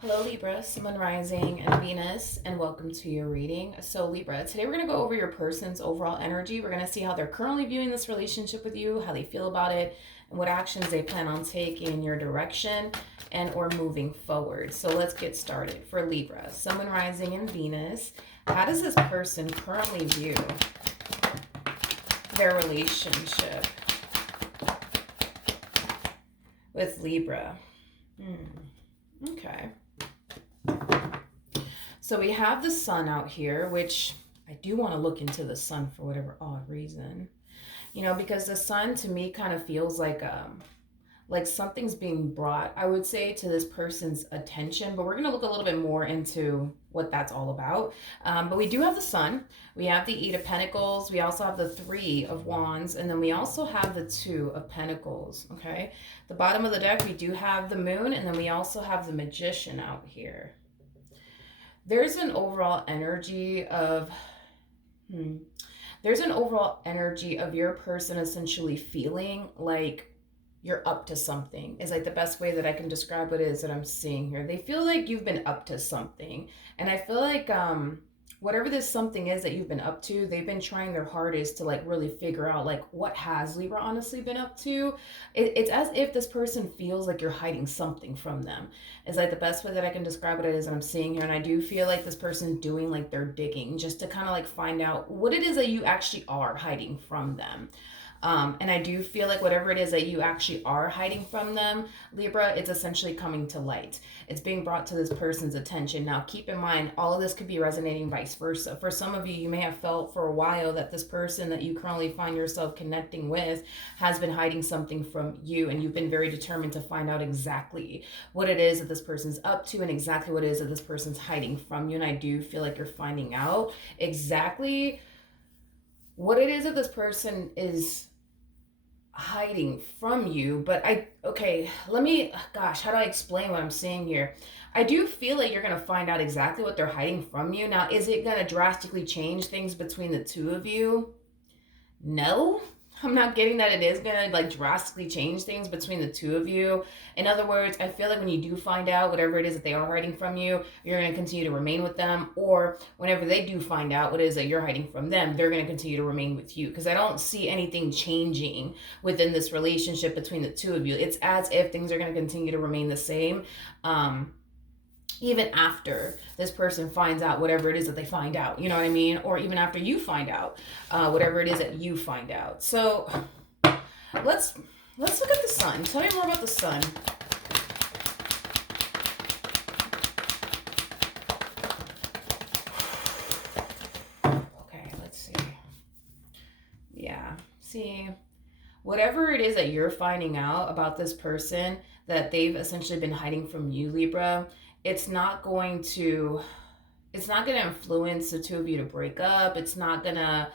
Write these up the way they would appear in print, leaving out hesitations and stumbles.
Hello Libra, Sun Rising and Venus, and welcome to your reading. So Libra, today we're going to go over your person's overall energy. We're going to see how they're currently viewing this relationship with you, how they feel about it, and what actions they plan on taking in your direction and or moving forward. So let's get started. For Libra, Sun Rising and Venus, how does this person currently view their relationship with Libra? Okay. So we have the sun out here, which I do want to look into the sun for whatever odd reason. Because the sun to me kind of feels like something's being brought, I would say, to this person's attention. But we're going to look a little bit more into what that's all about. But we do have the sun. We have the Eight of Pentacles. We also have the Three of Wands. And then we also have the Two of Pentacles. Okay. The bottom of the deck, we do have the Moon. And then we also have the Magician out here. There's an overall energy of your person essentially feeling like you're up to something is like the best way that I can describe what it is that I'm seeing here. They feel like you've been up to something. And I feel like whatever this something is that you've been up to, they've been trying their hardest to like really figure out like what has Libra honestly been up to. It's as if this person feels like you're hiding something from them. It's like the best way that I can describe what it is that I'm seeing here. And I do feel like this person's doing like they're digging just to kind of like find out what it is that you actually are hiding from them. And I do feel like whatever it is that you actually are hiding from them, Libra, it's essentially coming to light. It's being brought to this person's attention. Now, keep in mind, all of this could be resonating vice versa. For some of you, you may have felt for a while that this person that you currently find yourself connecting with has been hiding something from you, and you've been very determined to find out exactly what it is that this person's up to and exactly what it is that this person's hiding from you. And I do feel like you're finding out exactly what it is that this person is hiding from you. But how do I explain what I'm saying here? I do feel like you're going to find out exactly what they're hiding from you. Now, is it going to drastically change things between the two of you? No. I'm not getting that it is going to like drastically change things between the two of you. In other words, I feel like when you do find out whatever it is that they are hiding from you, you're going to continue to remain with them. Or whenever they do find out what it is that you're hiding from them, they're going to continue to remain with you. Because I don't see anything changing within this relationship between the two of you. It's as if things are going to continue to remain the same. Even after this person finds out whatever it is that they find out, you know what I mean? Or even after you find out whatever it is that you find out. So let's look at the sun. Tell me more about the sun. Okay, let's see. Yeah, see, whatever it is that you're finding out about this person that they've essentially been hiding from you, Libra, it's not going to influence the two of you to break up. It's not going to,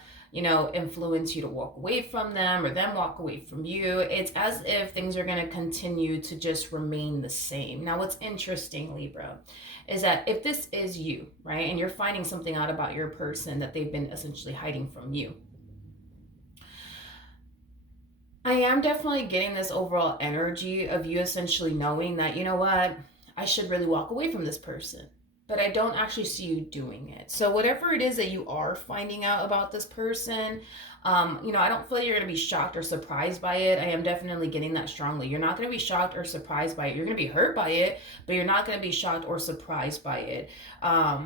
influence you to walk away from them or them walk away from you. It's as if things are going to continue to just remain the same. Now, what's interesting, Libra, is that if this is you, right, and you're finding something out about your person that they've been essentially hiding from you, I am definitely getting this overall energy of you essentially knowing that, you know what, I should really walk away from this person. But I don't actually see you doing it. So whatever it is that you are finding out about this person, I don't feel like you're going to be shocked or surprised by it. I am definitely getting that strongly. You're not going to be shocked or surprised by it. You're going to be hurt by it, but you're not going to be shocked or surprised by it. I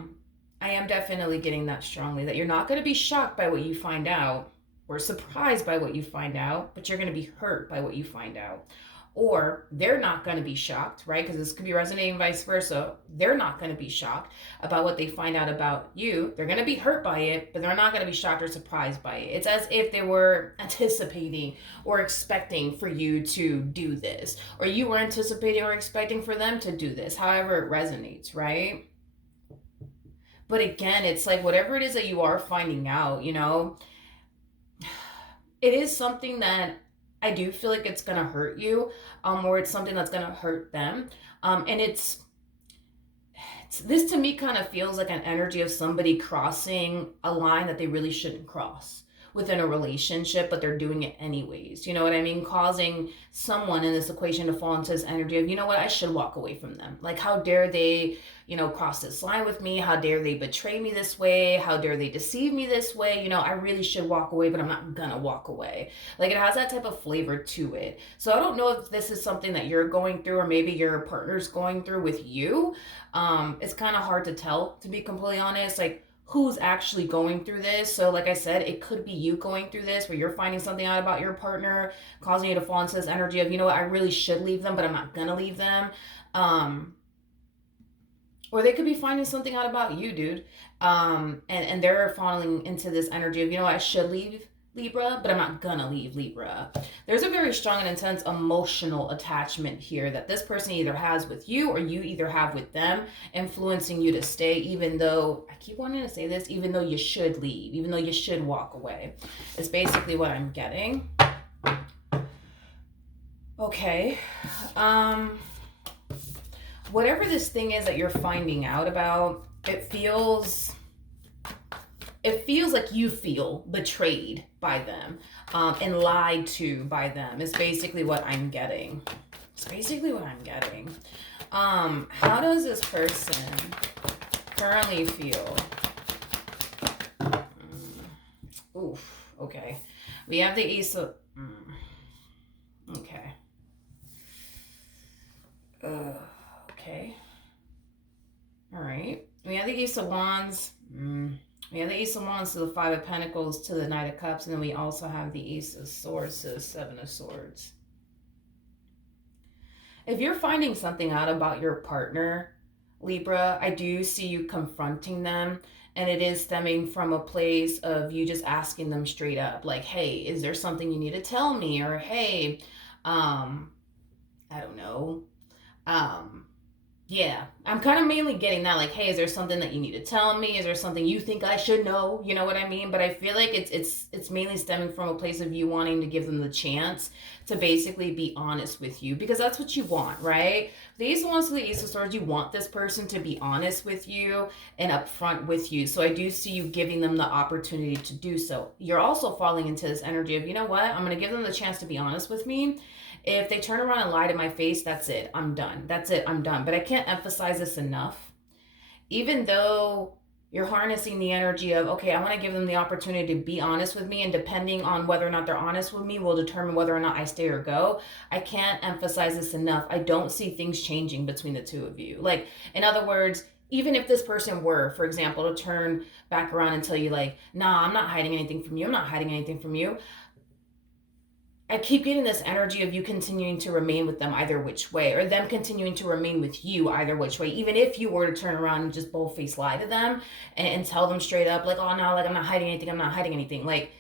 am definitely getting that strongly, that you're not going to be shocked by what you find out or surprised by what you find out, but you're going to be hurt by what you find out. Or they're not going to be shocked, right? Because this could be resonating vice versa. They're not going to be shocked about what they find out about you. They're going to be hurt by it, but they're not going to be shocked or surprised by it. It's as if they were anticipating or expecting for you to do this, or you were anticipating or expecting for them to do this, however it resonates, right? But again, it's like whatever it is that you are finding out, it is something that I do feel like it's going to hurt you, or it's something that's going to hurt them. And it's this to me kind of feels like an energy of somebody crossing a line that they really shouldn't cross, within a relationship, but they're doing it anyways. You know what I mean? Causing someone in this equation to fall into this energy of, you know what, I should walk away from them. Like, how dare they, cross this line with me? How dare they betray me this way? How dare they deceive me this way? I really should walk away, but I'm not gonna walk away. Like, it has that type of flavor to it. So I don't know if this is something that you're going through, or maybe your partner's going through with you. It's kind of hard to tell, to be completely honest. Like, who's actually going through this. So like I said, it could be you going through this where you're finding something out about your partner, causing you to fall into this energy of, you know what, I really should leave them, but I'm not gonna leave them. Or they could be finding something out about you, dude. And they're falling into this energy of, I should leave Libra, but I'm not gonna leave Libra. There's a very strong and intense emotional attachment here that this person either has with you, or you either have with them, influencing you to stay, even though, I keep wanting to say this, even though you should leave, even though you should walk away. It's basically what I'm getting. Okay. Whatever this thing is that you're finding out about, it feels like you feel betrayed by them, and lied to by them. Is basically what I'm getting. How does this person currently feel? Oof. Okay. We have the Ace of... Okay. Okay. All right. We have the Ace of Wands. We have the Ace of Wands to the Five of Pentacles to the Knight of Cups, and then we also have the Ace of Swords to the Seven of Swords. If you're finding something out about your partner, Libra, I do see you confronting them, and it is stemming from a place of you just asking them straight up, like, hey, is there something you need to tell me? Or, hey, I don't know. Yeah, I'm kind of mainly getting that, like, hey, is there something that you need to tell me? Is there something you think I should know? You know what I mean? But I feel like it's mainly stemming from a place of you wanting to give them the chance to basically be honest with you, because that's what you want, right? The Ace of Wands to the Ace of Swords, you want this person to be honest with you and upfront with you. So I do see you giving them the opportunity to do so. You're also falling into this energy of, you know what? I'm going to give them the chance to be honest with me. If they turn around and lie to my face, that's it. I'm done. That's it. I'm done. But I can't emphasize this enough. Even though you're harnessing the energy of, okay, I want to give them the opportunity to be honest with me, and depending on whether or not they're honest with me will determine whether or not I stay or go. I can't emphasize this enough. I don't see things changing between the two of you. Like, in other words, even if this person were, for example, to turn back around and tell you, like, nah, I'm not hiding anything from you. I'm not hiding anything from you. I keep getting this energy of you continuing to remain with them either which way, or them continuing to remain with you either which way. Even if you were to turn around and just bold-faced lie to them and tell them straight up, like, oh, no, like, I'm not hiding anything. Like,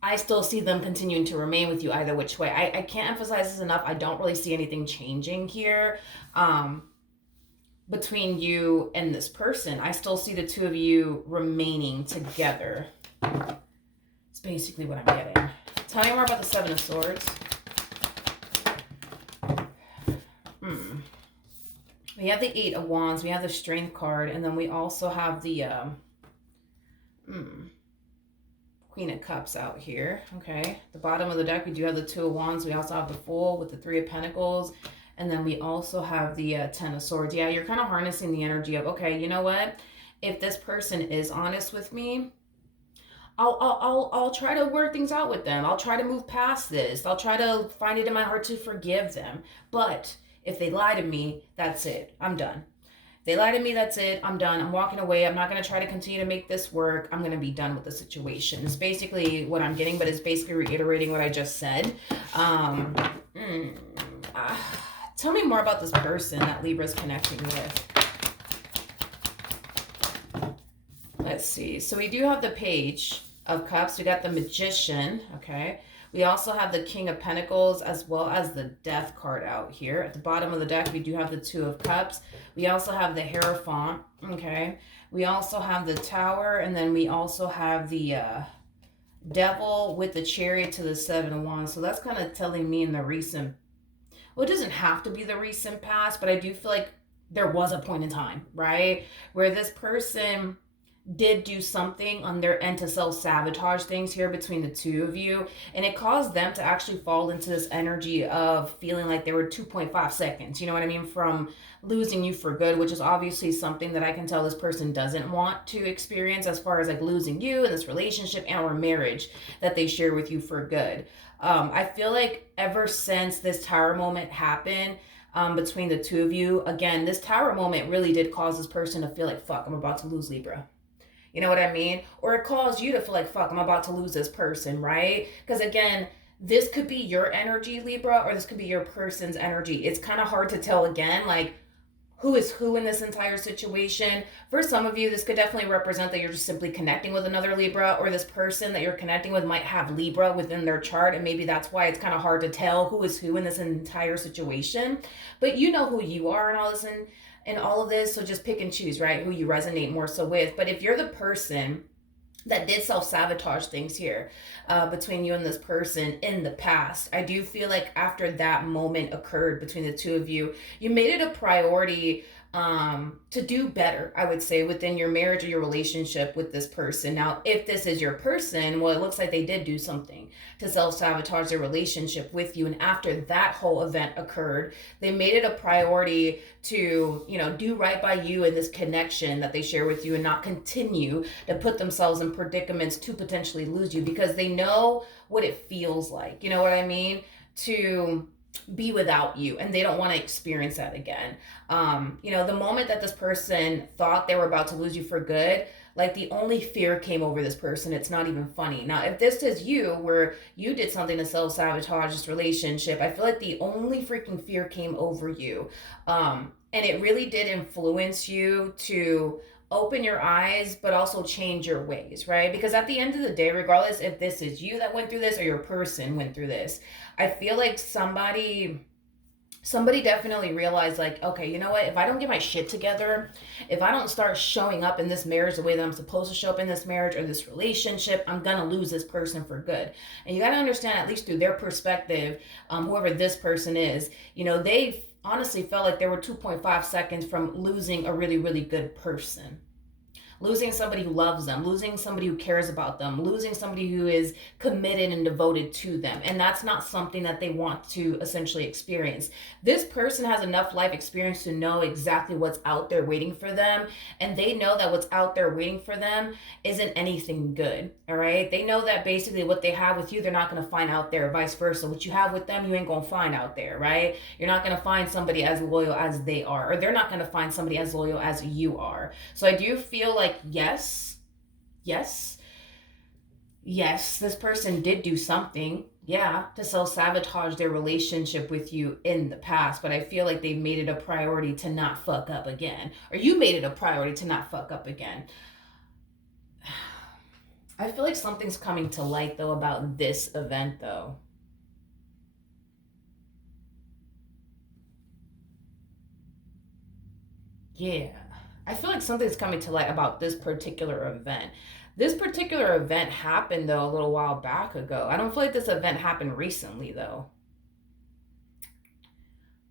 I still see them continuing to remain with you either which way. I can't emphasize this enough. I don't really see anything changing here between you and this person. I still see the two of you remaining together. It's basically what I'm getting. Tell me more about the Seven of Swords. We have the Eight of Wands. We have the Strength card. And then we also have the Queen of Cups out here. Okay. The bottom of the deck, we do have the Two of Wands. We also have the Fool with the Three of Pentacles. And then we also have the Ten of Swords. Yeah, you're kind of harnessing the energy of, okay, you know what? If this person is honest with me, I'll try to work things out with them. I'll try to move past this. I'll try to find it in my heart to forgive them. But if they lie to me, that's it. I'm done. If they lie to me, that's it. I'm done. I'm walking away. I'm not going to try to continue to make this work. I'm going to be done with the situation. It's basically what I'm getting, but it's basically reiterating what I just said. Tell me more about this person that Libra's connecting with. Let's see. So we do have the Page of Cups. We got the Magician. Okay. We also have the King of Pentacles as well as the Death card out here. At the bottom of the deck, we do have the Two of Cups. We also have the Hierophant. Okay. We also have the Tower. And then we also have the Devil with the Chariot to the Seven of Wands. So that's kind of telling me in the recent... Well, it doesn't have to be the recent past, but I do feel like there was a point in time, right? Where this person did do something on their end to self-sabotage things here between the two of you, and it caused them to actually fall into this energy of feeling like they were 2.5 seconds, you know what I mean, from losing you for good, which is obviously something that I can tell this person doesn't want to experience, as far as like losing you in this relationship and or marriage that they share with you for good. I feel like ever since this tower moment happened, between the two of you, again, this tower moment really did cause this person to feel like, fuck, I'm about to lose Libra. You know what I mean? Or it caused you to feel like, fuck, I'm about to lose this person, right? Because again, this could be your energy, Libra, or this could be your person's energy. It's kind of hard to tell again, like, who is who in this entire situation. For some of you, this could definitely represent that you're just simply connecting with another Libra, or this person that you're connecting with might have Libra within their chart, and maybe that's why it's kind of hard to tell who is who in this entire situation. But you know who you are and all this, and all of this, so just pick and choose, right? Who you resonate more so with. But if you're the person that did self-sabotage things here, between you and this person in the past, I do feel like after that moment occurred between the two of you, you made it a priority, to do better, I would say, within your marriage or your relationship with this person. Now, if this is your person, well, it looks like they did do something to self-sabotage their relationship with you, and after that whole event occurred, they made it a priority to, you know, do right by you and this connection that they share with you, and not continue to put themselves in predicaments to potentially lose you, because they know what it feels like, you know what I mean, to be without you, and they don't want to experience that again. You know, the moment that this person thought they were about to lose you for good, like the only fear came over this person. It's not even funny. Now, if this is you, where you did something to self-sabotage this relationship, I feel like the only freaking fear came over you. And it really did influence you to open your eyes, but also change your ways, right? Because at the end of the day, regardless if this is you that went through this or your person went through this, I feel like somebody definitely realized, like, okay, you know what, if I don't get my shit together, if I don't start showing up in this marriage the way that I'm supposed to show up in this marriage or this relationship, I'm gonna lose this person for good. And you gotta understand, at least through their perspective, whoever this person is, you know, they honestly felt like they were 2.5 seconds from losing a really, really good person, losing somebody who loves them, losing somebody who cares about them, losing somebody who is committed and devoted to them. And that's not something that they want to essentially experience. This person has enough life experience to know exactly what's out there waiting for them. And they know that what's out there waiting for them isn't anything good. All right. They know that basically what they have with you, they're not going to find out there, vice versa. What you have with them, you ain't going to find out there. Right. You're not going to find somebody as loyal as they are, or they're not going to find somebody as loyal as you are. So I do feel like, yes, this person did do something, yeah, to self-sabotage their relationship with you in the past, but I feel like they made it a priority to not fuck up again, or you made it a priority to not fuck up again. I feel like something's coming to light, though, about this event, though. Yeah. I feel like something's coming to light about this particular event. This particular event happened, though, a little while back ago. I don't feel like this event happened recently, though.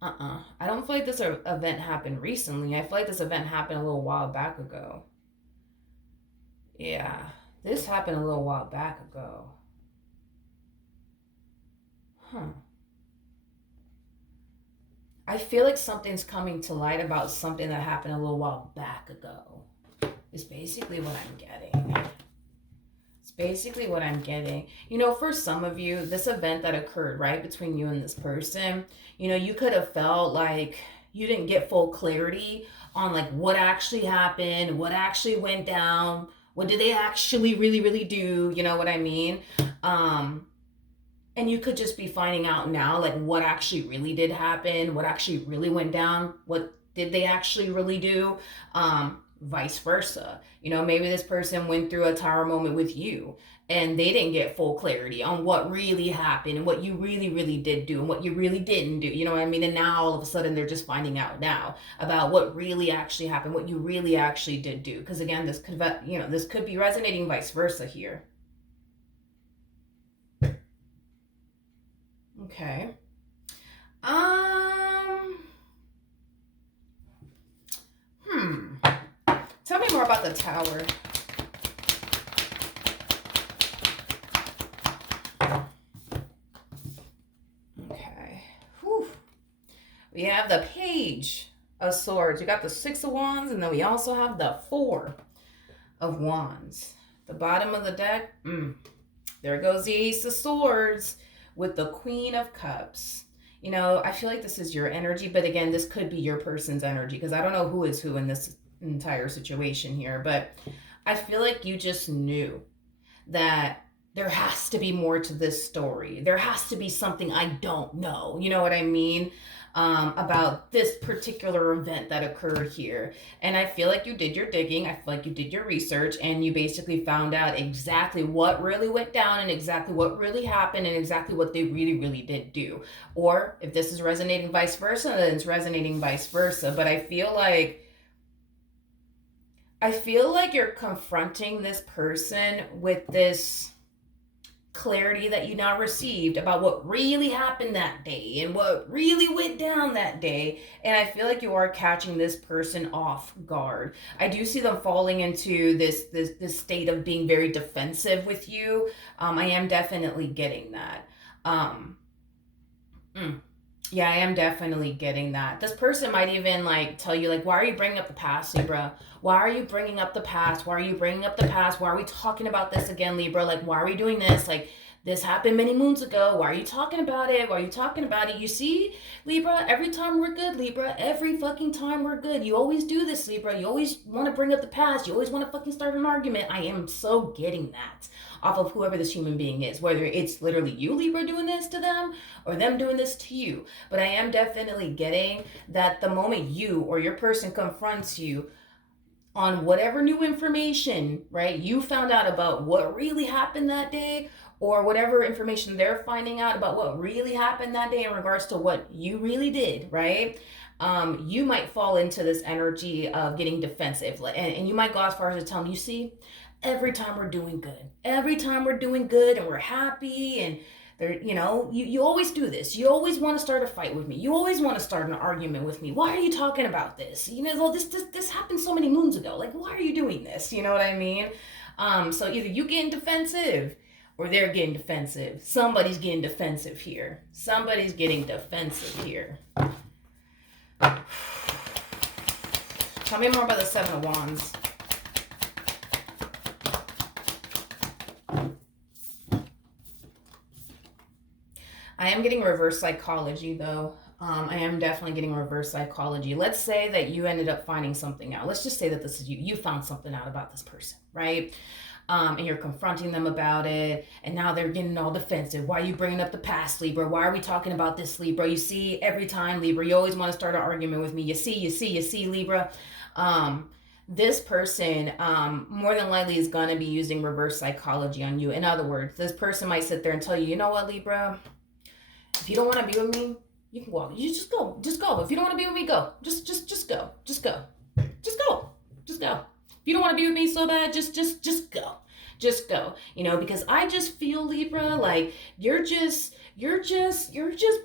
I don't feel like this event happened recently. I feel like this event happened a little while back ago. Yeah. This happened a little while back ago. Huh. I feel like something's coming to light about something that happened a little while back ago. Is basically what I'm getting. It's basically what I'm getting. You know, for some of you, this event that occurred right between you and this person, you know, you could have felt like you didn't get full clarity on like what actually happened, what actually went down, what did they actually really, really do? You know what I mean? And you could just be finding out now, like, what actually really did happen, what actually really went down, what did they actually really do, vice versa. You know, maybe this person went through a tower moment with you and they didn't get full clarity on what really happened and what you really, really did do and what you really didn't do. You know what I mean? And now all of a sudden they're just finding out now about what really actually happened, what you really actually did do. Because again, this could, you know, this could be resonating vice versa here. Okay. Um, hmm. Tell me more about the tower. We have the Page of Swords. We got the Six of Wands, and then we also have the Four of Wands. The bottom of the deck, there goes the Ace of Swords with the Queen of Cups. You know, I feel like this is your energy, but again, this could be your person's energy because I don't know who is who in this entire situation here, but I feel like you just knew that there has to be more to this story. There has to be something I don't know. You know what I mean? About this particular event that occurred here. And I feel like you did your digging. I feel like you did your research and you basically found out exactly what really went down and exactly what really happened and exactly what they really, really did do. Or if this is resonating vice versa, then it's resonating vice versa. But I feel like you're confronting this person with this clarity that you now received about what really happened that day and what really went down that day. And I feel like you are catching this person off guard. I do see them falling into this state of being very defensive with you. I am definitely getting that. Um, Yeah, I am definitely getting that. This person might even like tell you like, why are you bringing up the past, Libra? Why are you bringing up the past? Why are you bringing up the past? Why are we talking about this again, Libra? Like, why are we doing this? Like, this happened many moons ago. Why are you talking about it? Why are you talking about it? You see, Libra, every time we're good, Libra, every fucking time we're good. You always do this, Libra. You always want to bring up the past. You always want to fucking start an argument. I am so getting that off of whoever this human being is, whether it's literally you, Libra, doing this to them or them doing this to you. But I am definitely getting that the moment you or your person confronts you on whatever new information, right, you found out about what really happened that day, or whatever information they're finding out about what really happened that day in regards to what you really did, right? You might fall into this energy of getting defensive. And you might go as far as to tell them, you see, every time we're doing good, and we're happy and there, you always do this. You always want to start a fight with me. You always want to start an argument with me. Why are you talking about this? Well, this happened so many moons ago. Like, why are you doing this? You know what I mean? So either you getting defensive or they're getting defensive. Somebody's getting defensive here. Somebody's getting defensive here. Tell me more about the Seven of Wands. I am getting reverse psychology, though. I am definitely getting reverse psychology. Let's say that you ended up finding something out. Let's just say that this is you. You found something out about this person, right? And you're confronting them about it, and now they're getting all defensive. Why are you bringing up the past, Libra? Why are we talking about this, Libra? You see, every time, Libra, you always want to start an argument with me. You see, Libra. This person more than likely is going to be using reverse psychology on you. In other words, this person might sit there and tell you, you know what, Libra? If you don't want to be with me, you can walk. You just go. Just go. If you don't want to be with me, go. Just go. Just go. Just go. Just go. If you don't want to be with me so bad, just go. Just go. Because I just feel, Libra, like you're just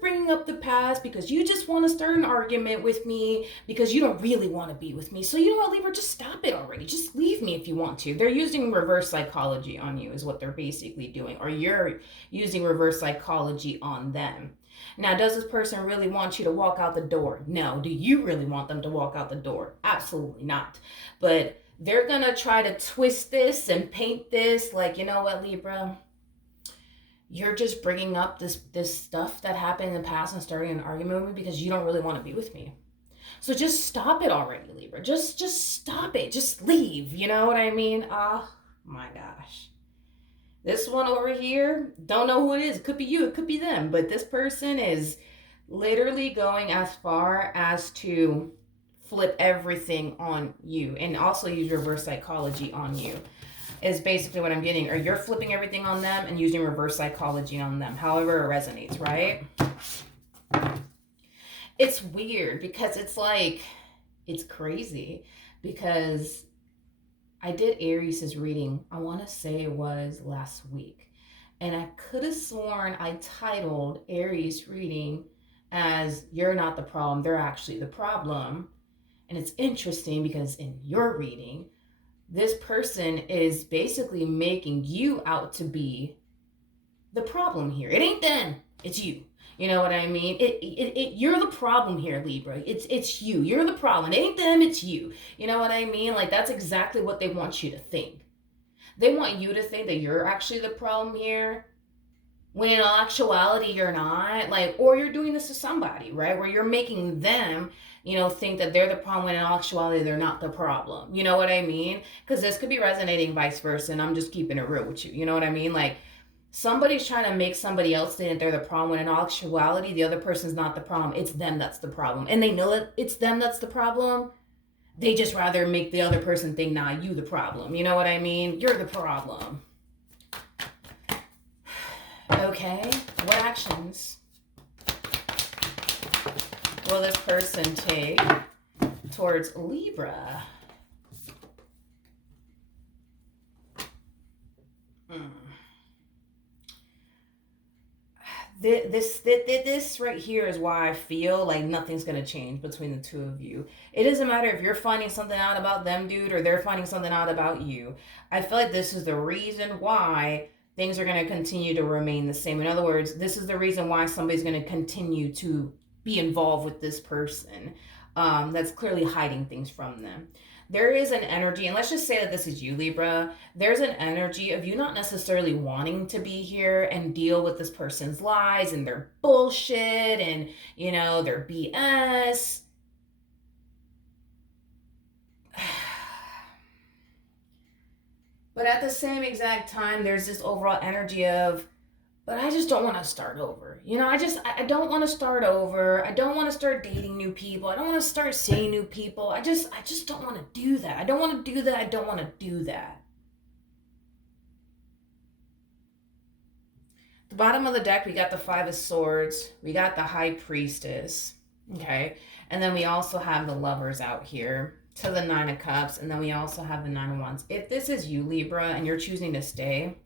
bringing up the past because you just want to start an argument with me because you don't really want to be with me. So you know what, Libra, just stop it already. Just leave me if you want to. They're using reverse psychology on you is what they're basically doing. Or you're using reverse psychology on them. Now, does this person really want you to walk out the door? No. Do you really want them to walk out the door? Absolutely not. But they're going to try to twist this and paint this like, you know what, Libra? You're just bringing up this stuff that happened in the past and starting an argument with me because you don't really want to be with me. So just stop it already, Libra. Just stop it. Just leave. You know what I mean? Oh, my gosh. This one over here, don't know who it is. It could be you. It could be them. But this person is literally going as far as to flip everything on you and also use reverse psychology on you is basically what I'm getting. Or you're flipping everything on them and using reverse psychology on them. However it resonates, right? It's weird because it's like, it's crazy because I did Aries' reading, I want to say it was last week. And I could have sworn I titled Aries' reading as You're Not the Problem, They're Actually the Problem. And it's interesting because in your reading, this person is basically making you out to be the problem here. It ain't them, it's you. You know what I mean? You're the problem here, Libra. It's you. You're the problem. It ain't them, it's you. You know what I mean? Like, that's exactly what they want you to think. They want you to think that you're actually the problem here, when in all actuality you're not. Like, or you're doing this to somebody, right? Where you're making them, think that they're the problem, when in all actuality they're not the problem. You know what I mean? Because this could be resonating vice versa, and I'm just keeping it real with you. You know what I mean? Like, somebody's trying to make somebody else think that they're the problem, when in all actuality the other person's not the problem. It's them that's the problem, and they know that it's them that's the problem. They just rather make the other person think, nah, you the problem. You know what I mean? You're the problem. Okay, what actions will this person take towards Libra? This right here is why I feel like nothing's gonna change between the two of you. It doesn't matter if you're finding something out about them, dude, or they're finding something out about you. I feel like this is the reason why things are gonna continue to remain the same. In other words, this is the reason why somebody's gonna continue to be involved with this person, that's clearly hiding things from them. There is an energy, and let's just say that this is you, Libra. There's an energy of you not necessarily wanting to be here and deal with this person's lies and their bullshit and, their BS. But at the same exact time, there's this overall energy of, but I just don't want to start over. I don't want to start over. I don't want to start dating new people. I don't want to start seeing new people. I just don't want to do that. I don't want to do that. I don't want to do that. The bottom of the deck, we got the Five of Swords. We got the High Priestess. Okay. And then we also have the Lovers out here to the Nine of Cups. And then we also have the Nine of Wands. If this is you, Libra, and you're choosing to stay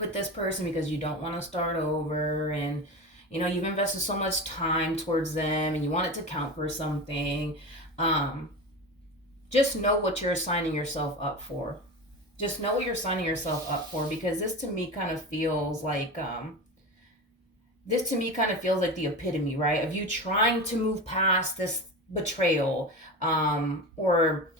with this person because you don't want to start over, and you've invested so much time towards them and you want it to count for something, just know what you're signing yourself up for. Just know what you're signing yourself up for, because this to me kind of feels like the epitome, right, of you trying to move past this betrayal, or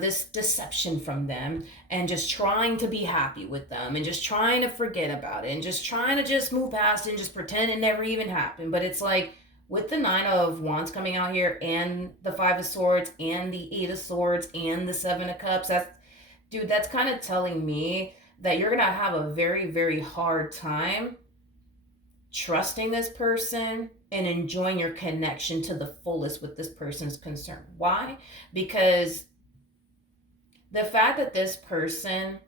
this deception from them, and just trying to be happy with them, and just trying to forget about it, and just trying to just move past it and just pretend it never even happened. But it's like, with the Nine of Wands coming out here, and the Five of Swords, and the Eight of Swords, and the Seven of Cups, that's kind of telling me that you're going to have a very, very hard time trusting this person and enjoying your connection to the fullest with this person's concern. Why? Because the fact that this person,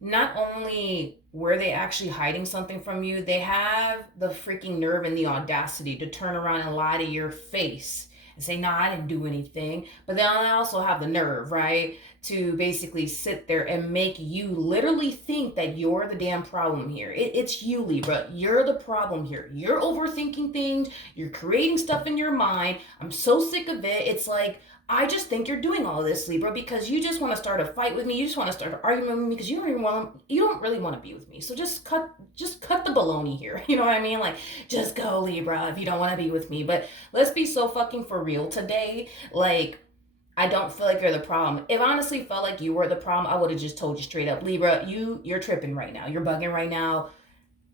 not only were they actually hiding something from you, they have the freaking nerve and the audacity to turn around and lie to your face and say, nah, I didn't do anything. But then they also have the nerve, right, to basically sit there and make you literally think that you're the damn problem here. It's you, Libra. You're the problem here. You're overthinking things. You're creating stuff in your mind. I'm so sick of it. It's like, I just think you're doing all of this, Libra, because you just want to start a fight with me. You just want to start an argument with me because you don't really want to be with me. So just cut the baloney here. You know what I mean? Like, just go, Libra, if you don't want to be with me. But let's be so fucking for real today. Like, I don't feel like you're the problem. If I honestly felt like you were the problem, I would have just told you straight up, Libra, you're tripping right now. You're bugging right now.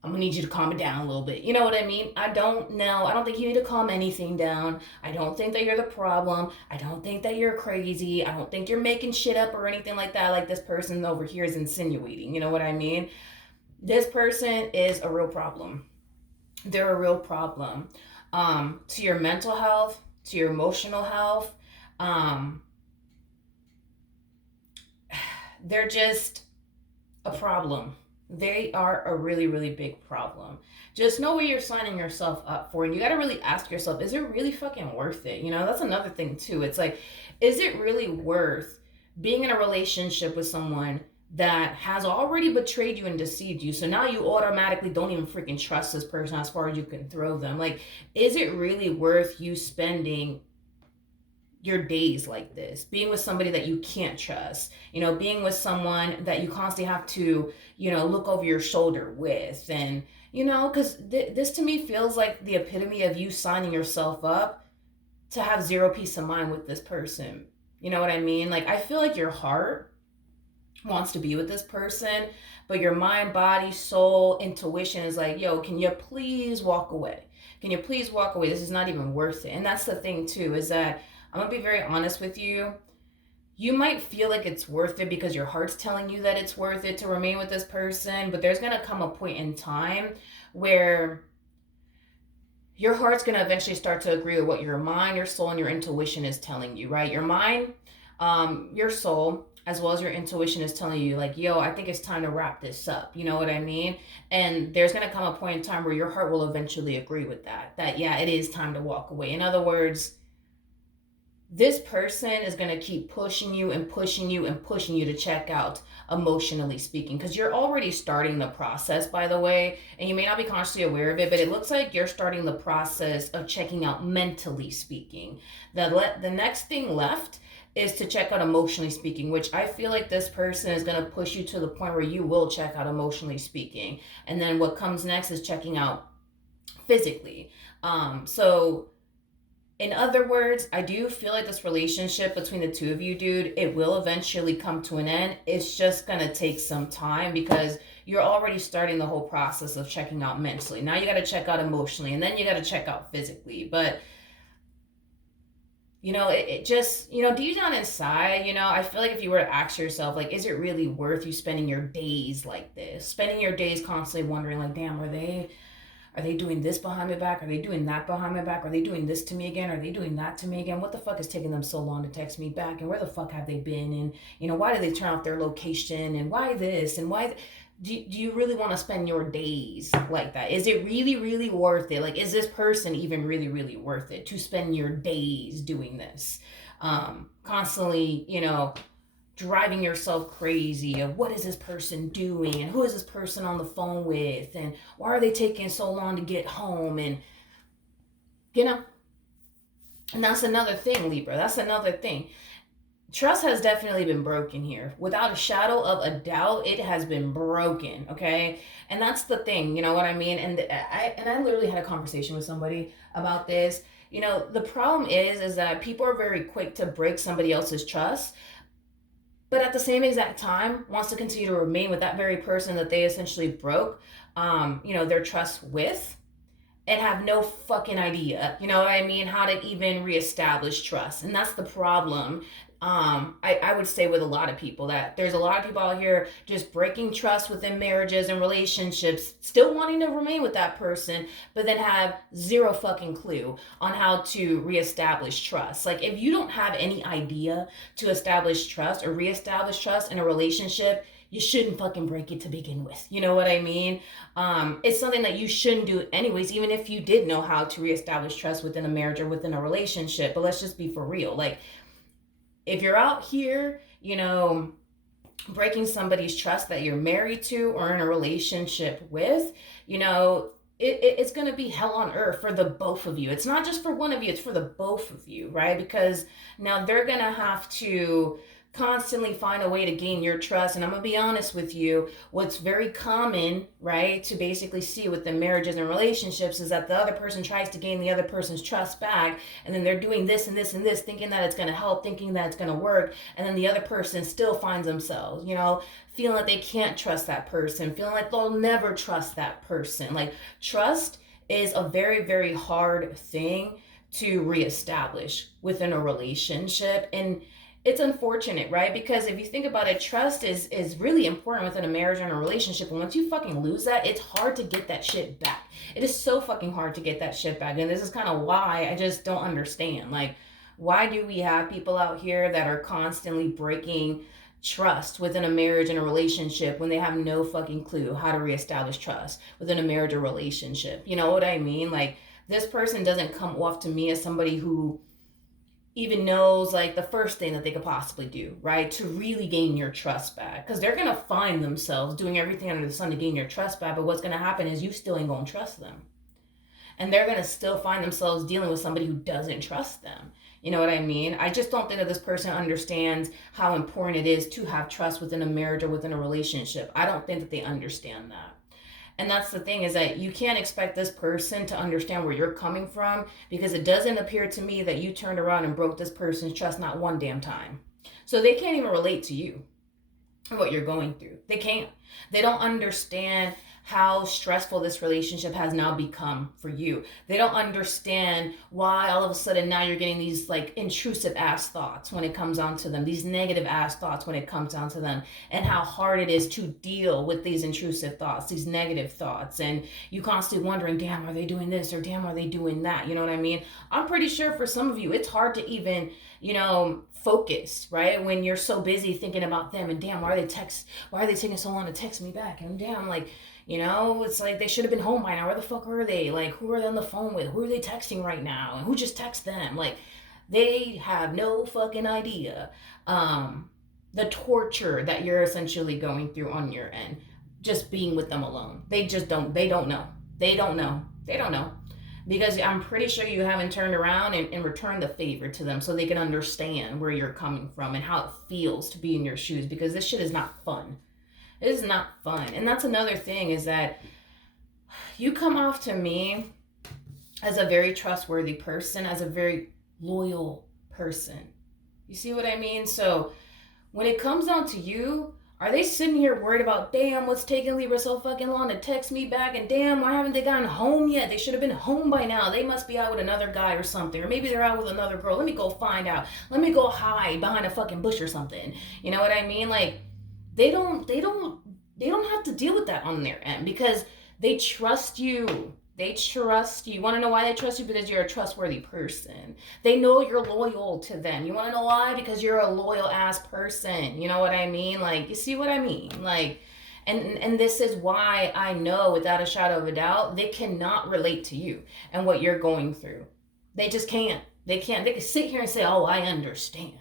I'm gonna need you to calm it down a little bit. You know what I mean? I don't know. I don't think you need to calm anything down. I don't think that you're the problem. I don't think that you're crazy. I don't think you're making shit up or anything like that, like this person over here is insinuating. You know what I mean? This person is a real problem. They're a real problem. To your mental health, to your emotional health. They're just a problem. They are a really, really big problem. Just know what you're signing yourself up for. And you got to really ask yourself, is it really fucking worth it? That's another thing too. It's like, is it really worth being in a relationship with someone that has already betrayed you and deceived you? So now you automatically don't even freaking trust this person as far as you can throw them. Like, is it really worth you spending your days like this, being with somebody that you can't trust, being with someone that you constantly have to, look over your shoulder with. And, because this to me feels like the epitome of you signing yourself up to have zero peace of mind with this person. You know what I mean? Like, I feel like your heart wants to be with this person, but your mind, body, soul, intuition is like, yo, can you please walk away? Can you please walk away? This is not even worth it. And that's the thing too, is that I'm gonna be very honest with you. You might feel like it's worth it because your heart's telling you that it's worth it to remain with this person, but there's gonna come a point in time where your heart's going to eventually start to agree with what your mind, your soul, and your intuition is telling you, right? Your mind, your soul, as well as your intuition is telling you, like, yo, I think it's time to wrap this up. You know what I mean? And there's going to come a point in time where your heart will eventually agree with that, yeah, it is time to walk away. In other words, this person is going to keep pushing you and pushing you and pushing you to check out, emotionally speaking, because you're already starting the process, by the way, and you may not be consciously aware of it, but it looks like you're starting the process of checking out, mentally speaking. The next thing left is to check out, emotionally speaking, which I feel like this person is going to push you to the point where you will check out, emotionally speaking. And then what comes next is checking out physically. So in other words, I do feel like this relationship between the two of you, dude, it will eventually come to an end. It's just going to take some time because you're already starting the whole process of checking out mentally. Now you got to check out emotionally, and then you got to check out physically. But, it just, deep down inside, I feel like if you were to ask yourself, like, is it really worth you spending your days like this? Spending your days constantly wondering, like, damn, are they doing this behind my back? Are they doing that behind my back? Are they doing this to me again? Are they doing that to me again? What the fuck is taking them so long to text me back? And where the fuck have they been? And, why did they turn off their location? And why this? And why? Do you really want to spend your days like that? Is it really, really worth it? Like, is this person even really, really worth it to spend your days doing this? Constantly, driving yourself crazy of what is this person doing and who is this person on the phone with and why are they taking so long to get home, and you know and that's another thing, Libra. That's another thing. Trust has definitely been broken here. Without a shadow of a doubt, it has been broken, okay? And that's the thing, you know what I mean? And I literally had a conversation with somebody about this. The problem is that people are very quick to break somebody else's trust, but at the same exact time wants to continue to remain with that very person that they essentially broke their trust with, and have no fucking idea, you know what I mean, how to even reestablish trust. And that's the problem. I would say with a lot of people, that there's a lot of people out here just breaking trust within marriages and relationships, still wanting to remain with that person, but then have zero fucking clue on how to reestablish trust. Like, if you don't have any idea to establish trust or reestablish trust in a relationship, you shouldn't fucking break it to begin with. You know what I mean? It's something that you shouldn't do anyways, even if you did know how to reestablish trust within a marriage or within a relationship. But let's just be for real. Like, if you're out here, breaking somebody's trust that you're married to or in a relationship with, it's going to be hell on earth for the both of you. It's not just for one of you, it's for the both of you, right? Because now they're going to have to constantly find a way to gain your trust. And I'm gonna be honest with you, what's very common, right, to basically see within marriages and relationships is that the other person tries to gain the other person's trust back, and then they're doing this and this and this, thinking that it's gonna help, thinking that it's gonna work, and then the other person still finds themselves, feeling like they can't trust that person, feeling like they'll never trust that person. Like, trust is a very, very hard thing to reestablish within a relationship. And it's unfortunate, right? Because if you think about it, trust is really important within a marriage and a relationship. And once you fucking lose that, it's hard to get that shit back. It is so fucking hard to get that shit back. And this is kind of why I just don't understand. Like, why do we have people out here that are constantly breaking trust within a marriage and a relationship when they have no fucking clue how to reestablish trust within a marriage or relationship? You know what I mean? Like, this person doesn't come off to me as somebody who even knows like the first thing that they could possibly do, right, to really gain your trust back. Because they're gonna find themselves doing everything under the sun to gain your trust back, but what's gonna happen is you still ain't gonna trust them, and they're gonna still find themselves dealing with somebody who doesn't trust them. You know what I mean? I just don't think that this person understands how important it is to have trust within a marriage or within a relationship. I don't think that they understand that. And that's the thing, is that you can't expect this person to understand where you're coming from, because it doesn't appear to me that you turned around and broke this person's trust not one damn time. So they can't even relate to you and what you're going through. They can't. They don't understand how stressful this relationship has now become for you. They don't understand why all of a sudden now you're getting these like intrusive ass thoughts when it comes down to them, these negative ass thoughts when it comes down to them, and how hard it is to deal with these intrusive thoughts, these negative thoughts. And you constantly wondering, damn, are they doing this, or damn, are they doing that? You know what I mean? I'm pretty sure for some of you, it's hard to even, focus, right? When you're so busy thinking about them, and damn, why are they taking so long to text me back? And damn, like, it's like they should have been home by now. Where the fuck are they? Like, who are they on the phone with? Who are they texting right now? And who just texted them? Like, they have no fucking idea the torture that you're essentially going through on your end, just being with them alone. They don't know. They don't know. Because I'm pretty sure you haven't turned around and returned the favor to them so they can understand where you're coming from and how it feels to be in your shoes, because this shit is not fun. It is not fun. And that's another thing, is that you come off to me as a very trustworthy person, as a very loyal person. You see what I mean? So when it comes down to you, are they sitting here worried about, damn, what's taking Libra so fucking long to text me back? And damn, why haven't they gotten home yet? They should have been home by now. They must be out with another guy or something. Or maybe they're out with another girl. Let me go find out. Let me go hide behind a fucking bush or something. You know what I mean? Like, they don't have to deal with that on their end, because they trust you. They trust you. You want to know why they trust you? Because you're a trustworthy person. They know you're loyal to them. You want to know why? Because you're a loyal ass person. You know what I mean? Like, you see what I mean? Like, and this is why I know without a shadow of a doubt, they cannot relate to you and what you're going through. They just can't. They can't. They can sit here and say, oh, I understand.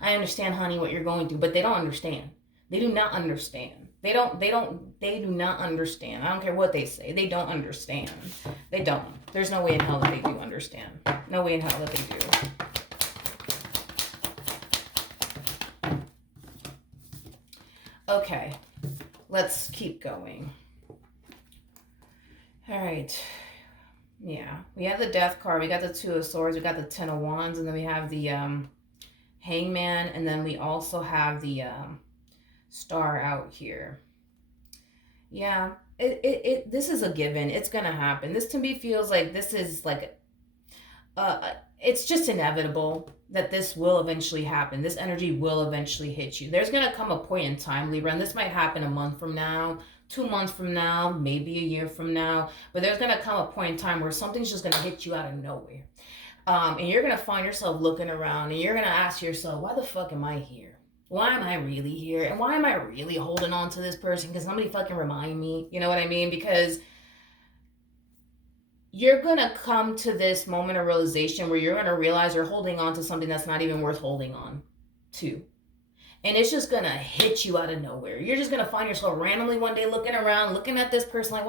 I understand, honey, what you're going through. But they don't understand. They do not understand. They do not understand. I don't care what they say. They don't understand. They don't. There's no way in hell that they do understand. No way in hell that they do. Okay. Let's keep going. All right. Yeah. We have the Death card. We got the Two of Swords. We got the Ten of Wands. And then we have the Hangman. And then we also have the Star out here. Yeah, this is a given. It's gonna happen. This to me feels like this is like it's just inevitable that this will eventually happen. This energy will eventually hit you. There's gonna come a point in time, Libra, and this might happen a month from now, 2 months from now, maybe a year from now, but there's gonna come a point in time where something's just gonna hit you out of nowhere. And you're gonna find yourself looking around, and you're gonna ask yourself, why the fuck am I here? Why am I really here? And why am I really holding on to this person? Can somebody fucking remind me? You know what I mean? Because you're going to come to this moment of realization where you're going to realize you're holding on to something that's not even worth holding on to. And it's just going to hit you out of nowhere. You're just going to find yourself randomly one day looking around, looking at this person like,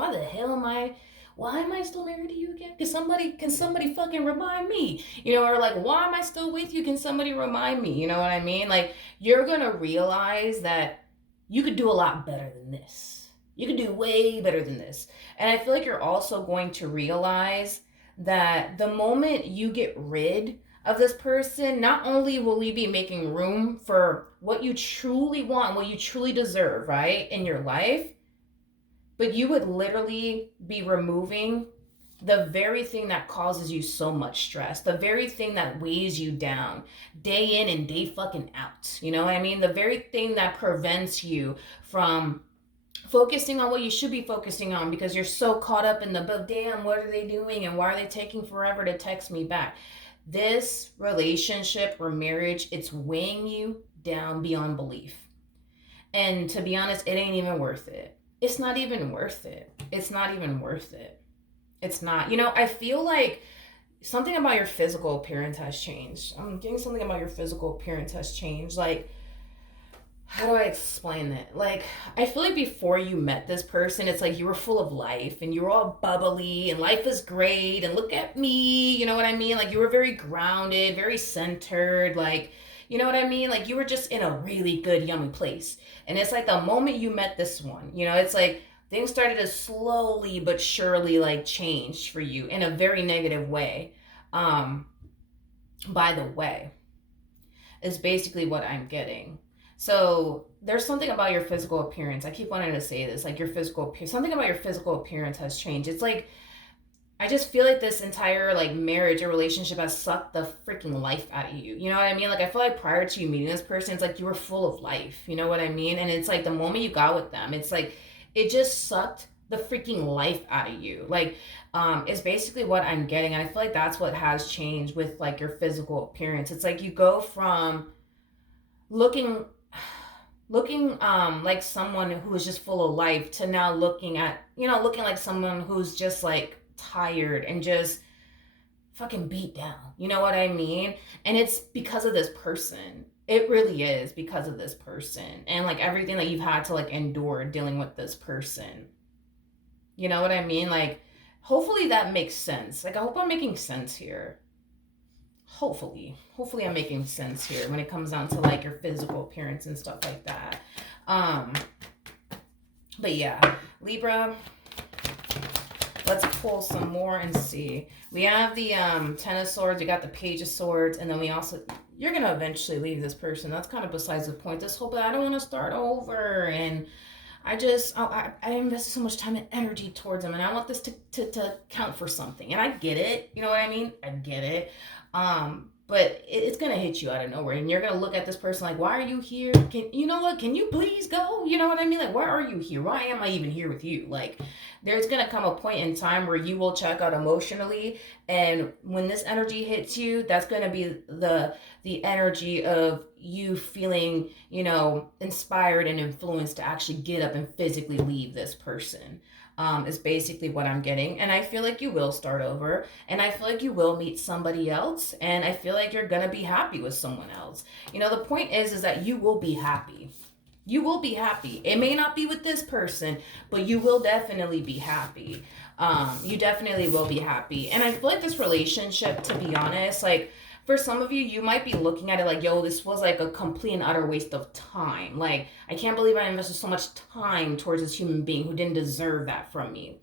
why am I still married to you again? Can somebody fucking remind me? Or like, why am I still with you? Can somebody remind me? You know what I mean? Like, you're going to realize that you could do a lot better than this. You could do way better than this. And I feel like you're also going to realize that the moment you get rid of this person, not only will we be making room for what you truly want, what you truly deserve, right, in your life, but you would literally be removing the very thing that causes you so much stress, the very thing that weighs you down day in and day fucking out. You know what I mean? The very thing that prevents you from focusing on what you should be focusing on, because you're so caught up in but damn, what are they doing? And why are they taking forever to text me back? This relationship or marriage, it's weighing you down beyond belief. And to be honest, it ain't even worth it. It's not even worth it. It's not even worth it. It's not. I feel like something about your physical appearance has changed. I'm getting something about your physical appearance has changed. Like, how do I explain it? Like, I feel like before you met this person, it's like you were full of life and you were all bubbly and life is great and look at me, you know what I mean? Like, you were very grounded, very centered, like, you know what I mean? Like, you were just in a really good, yummy place. And it's like the moment you met this one, you know, it's like things started to slowly but surely like change for you in a very negative way. Um, by the way, is basically what I'm getting. So there's something about your physical appearance. I keep wanting to say this, like your physical appearance. Something about your physical appearance has changed. It's like I just feel like this entire like marriage or relationship has sucked the freaking life out of you. You know what I mean? Like I feel like prior to you meeting this person, it's like you were full of life. You know what I mean? And it's like the moment you got with them, it's like it just sucked the freaking life out of you. Like is basically what I'm getting. And I feel like that's what has changed with like your physical appearance. It's like you go from looking like someone who is just full of life to now looking at looking like someone who's just like tired and just fucking beat down, you know what I mean? And it's because of this person. It really is because of this person and like everything that you've had to like endure dealing with this person, you know what I mean? Like hopefully that makes sense. Like I hope I'm making sense here. Hopefully I'm making sense here when it comes down to like your physical appearance and stuff like that. um but yeah, Libra, let's pull some more and see. We have the Ten of Swords, we got the Page of Swords, and then we also, you're gonna eventually leave this person. That's kind of besides the point. This whole, but I don't want to start over, and I invested so much time and energy towards them, and I want this to count for something. And I get it, you know what I mean? I get it. But it's gonna hit you out of nowhere, and you're gonna look at this person like, why are you here? Can you know what? Can you please go? You know what I mean? Like, why are you here? Why am I even here with you? Like, there's gonna come a point in time where you will check out emotionally, and when this energy hits you, that's gonna be the energy of you feeling, inspired and influenced to actually get up and physically leave this person. Is basically what I'm getting. And I feel like you will start over. And I feel like you will meet somebody else. And I feel like you're going to be happy with someone else. The point is that you will be happy. You will be happy. It may not be with this person, but you will definitely be happy. You definitely will be happy. And I feel like this relationship, to be honest, like, for some of you, you might be looking at it like, yo, this was like a complete and utter waste of time. Like, I can't believe I invested so much time towards this human being who didn't deserve that from me.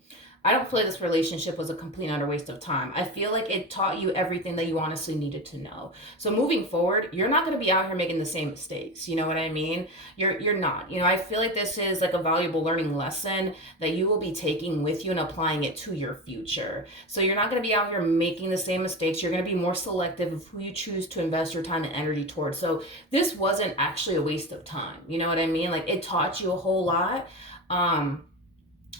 I don't feel like this relationship was a complete and utter waste of time. I feel like it taught you everything that you honestly needed to know. So moving forward, you're not going to be out here making the same mistakes. You know what I mean? You're not. I feel like this is like a valuable learning lesson that you will be taking with you and applying it to your future. So you're not going to be out here making the same mistakes. You're going to be more selective of who you choose to invest your time and energy towards. So this wasn't actually a waste of time. You know what I mean? Like, it taught you a whole lot.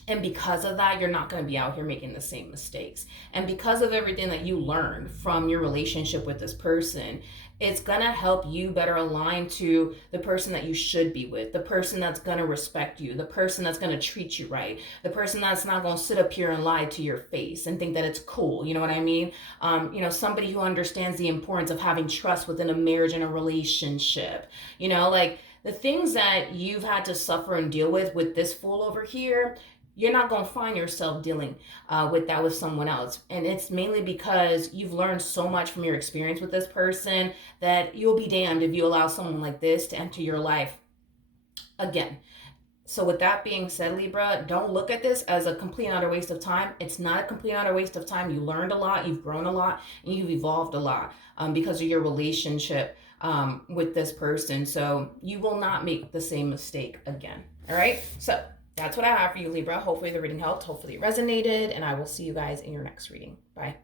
And because of that, you're not going to be out here making the same mistakes. And because of everything that you learned from your relationship with this person, it's going to help you better align to the person that you should be with, the person that's going to respect you, the person that's going to treat you right, the person that's not going to sit up here and lie to your face and think that it's cool. You know what I mean? Somebody who understands the importance of having trust within a marriage and a relationship. Like, the things that you've had to suffer and deal with this fool over here, you're not going to find yourself dealing with that with someone else. And it's mainly because you've learned so much from your experience with this person that you'll be damned if you allow someone like this to enter your life again. So with that being said, Libra, don't look at this as a complete and utter waste of time. It's not a complete and utter waste of time. You learned a lot, you've grown a lot, and you've evolved a lot because of your relationship with this person. So you will not make the same mistake again. All right? So that's what I have for you, Libra. Hopefully the reading helped. Hopefully it resonated. And I will see you guys in your next reading. Bye.